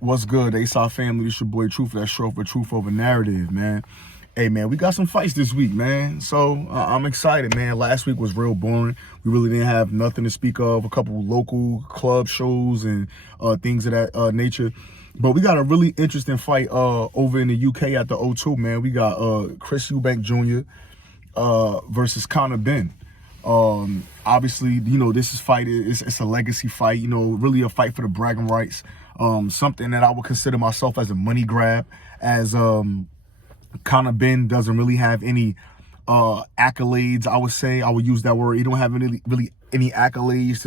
What's good, ASOP family? This your boy Truth. That's short for Truth Over Narrative, man. Hey, man, we got some fights this week, man. So I'm excited, man. Last week was real boring. We really didn't have nothing to speak of. A couple local club shows and things of that nature. But we got a really interesting fight over in the UK at the O2, man. We got Chris Eubank Jr. Versus Conor Benn. Obviously, you know, this is fight. It's a legacy fight. You know, really a fight for the bragging rights. Something that I would consider myself as a money grab, as Conor Benn doesn't really have any accolades. I would say, I would use that word. He don't have really any accolades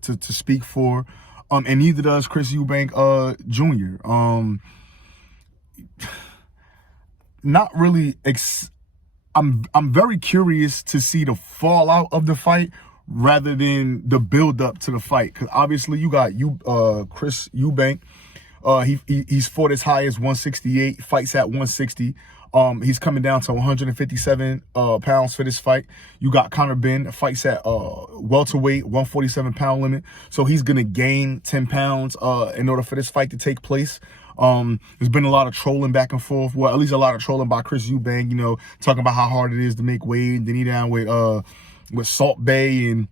to speak for, and neither does Chris Eubank Jr. Not really. I'm very curious to see the fallout of the fight rather than the build up to the fight, because obviously you got Chris Eubank. He's fought as high as 168, fights at 160. He's coming down to 157 pounds for this fight. You got Conor Benn, fights at welterweight, 147 pound limit. So he's gonna gain 10 pounds in order for this fight to take place. There's been a lot of trolling back and forth. Well, at least a lot of trolling by Chris Eubank, you know, talking about how hard it is to make weight. Then he down with Salt Bay and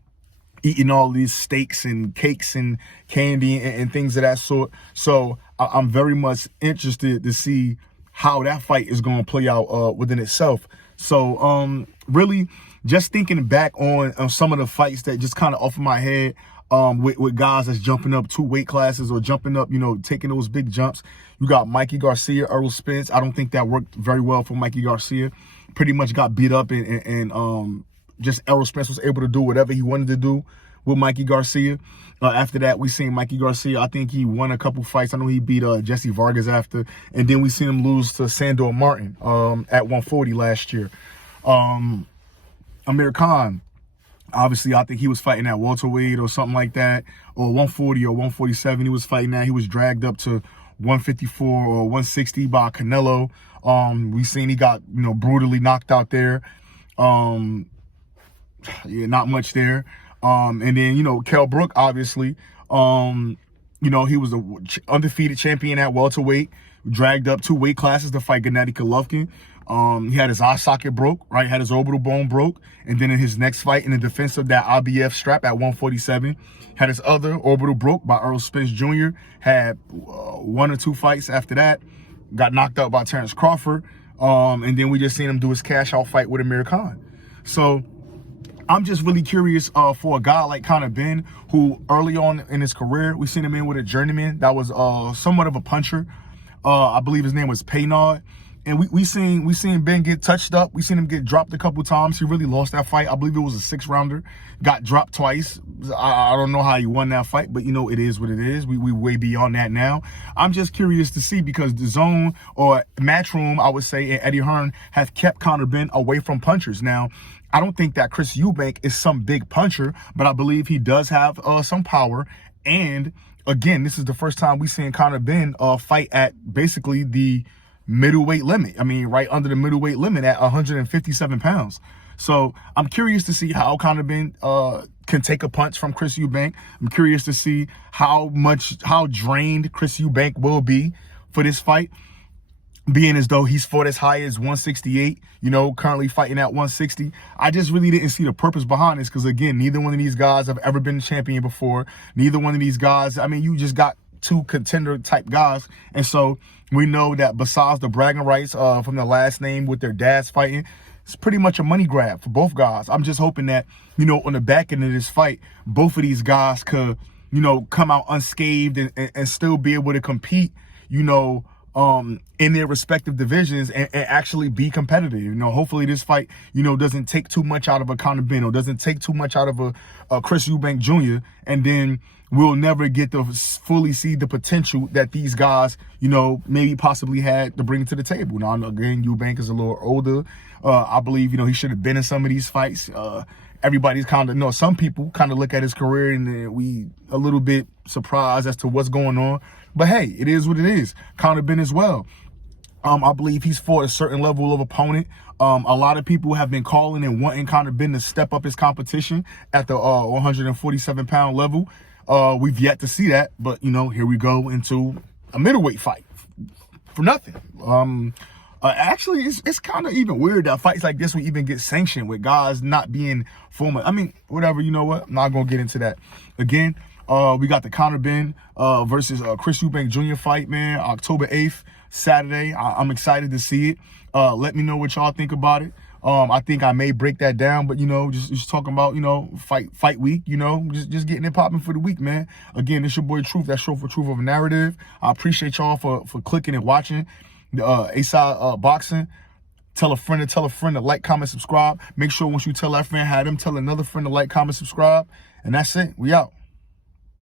eating all these steaks and cakes and candy and things of that sort. So I'm very much interested to see how that fight is going to play out within itself. So really just thinking back on some of the fights that just kind of off of my head, with guys that's jumping up 2 weight classes or jumping up, you know, taking those big jumps. You got Mikey Garcia, Errol Spence. I don't think that worked very well for Mikey Garcia. Pretty much got beat up and just Errol Spence was able to do whatever he wanted to do with Mikey Garcia. After that, we seen Mikey Garcia. I think he won a couple fights. I know he beat Jesse Vargas after. And then we seen him lose to Sandor Martin at 140 last year. Amir Khan. Obviously, I think he was fighting at welterweight or something like that, or 140 or 147. He was fighting that. He was dragged up to 154 or 160 by Canelo. We seen he got, you know, brutally knocked out there. Yeah, not much there. And then, you know, Kell Brook, obviously, you know, he was the undefeated champion at welterweight, dragged up 2 weight classes to fight Gennady Golovkin. He had his eye socket broke, right? Had his orbital bone broke. And then in his next fight, in the defense of that IBF strap at 147, had his other orbital broke by Errol Spence Jr. Had 1 or 2 fights after that. Got knocked out by Terrence Crawford. And then we just seen him do his cash out fight with Amir Khan. So I'm just really curious for a guy like Conor Benn, who early on in his career, we seen him in with a journeyman that was somewhat of a puncher. I believe his name was Paynard. And we seen Ben get touched up. We seen him get dropped a couple times. He really lost that fight. I believe it was a 6-rounder. Got dropped twice. I don't know how he won that fight, but you know, it is what it is. We way beyond that now. I'm just curious to see, because the Zone or Matchroom, I would say, and Eddie Hearn have kept Conor Benn away from punchers. Now, I don't think that Chris Eubank is some big puncher, but I believe he does have some power. And again, this is the first time we've seen Conor Benn fight at basically the middleweight limit. I mean, right under the middleweight limit at 157 pounds. So I'm curious to see how Conor Benn can take a punch from Chris Eubank. I'm curious to see how drained Chris Eubank will be for this fight, being as though he's fought as high as 168, you know, currently fighting at 160. I just really didn't see the purpose behind this, because again, neither one of these guys have ever been a champion before. Neither one of these guys, I mean, you just got 2 contender type guys. And so we know that besides the bragging rights from the last name with their dads fighting, it's pretty much a money grab for both guys. I'm just hoping that, you know, on the back end of this fight, both of these guys could, you know, come out unscathed and still be able to compete, you know, in their respective divisions and actually be competitive. You know, hopefully this fight, you know, doesn't take too much out of a Conor Benn, or doesn't take too much out of a Chris Eubank Jr. And then we'll never get to fully see the potential that these guys, you know, maybe possibly had to bring to the table. Now, again, Eubank is a little older. I believe, you know, he should have been in some of these fights. Everybody's kind of, no, some people kind of look at his career and we a little bit surprised as to what's going on. But hey, it is what it is. Conor Benn as well. I believe he's fought a certain level of opponent. A lot of people have been calling and wanting Conor Benn to step up his competition at the 147-pound level. We've yet to see that, but, you know, here we go into a middleweight fight for nothing. Actually, it's kind of even weird that fights like this will even get sanctioned with guys not being former. I mean, whatever, you know what? I'm not going to get into that. Again, we got the Conor Benn versus Chris Eubank Jr. fight, man, October 8th, Saturday. I'm excited to see it. Let me know what y'all think about it. I think I may break that down, but, you know, just talking about, you know, fight week, you know, just getting it popping for the week, man. Again, it's your boy Truth, that show for Truth of a Narrative. I appreciate y'all for clicking and watching the A-Side Boxing. Tell a friend to like, comment, subscribe. Make sure once you tell that friend, have them tell another friend to like, comment, subscribe. And that's it. We out.